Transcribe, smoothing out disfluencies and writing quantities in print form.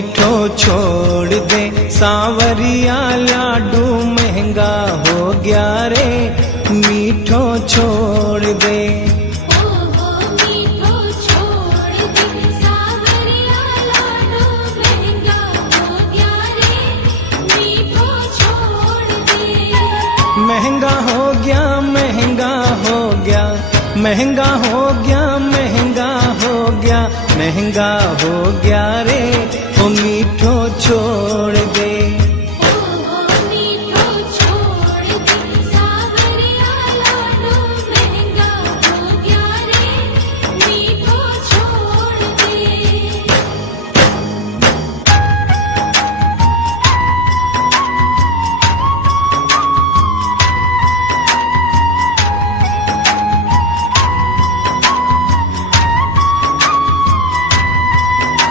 मीठो छोड़ दे सांवरिया, लाडू महंगा हो गया रे, मीठो छोड़ दे। मीठो छोड़ दे सांवरिया, लाडू महंगा हो गया रे, मीठो छोड़ दे। महंगा हो गया, महंगा हो गया, महंगा हो गया, महंगा हो गया, महंगा हो गया रे, ओ मीठो छोड़ दे।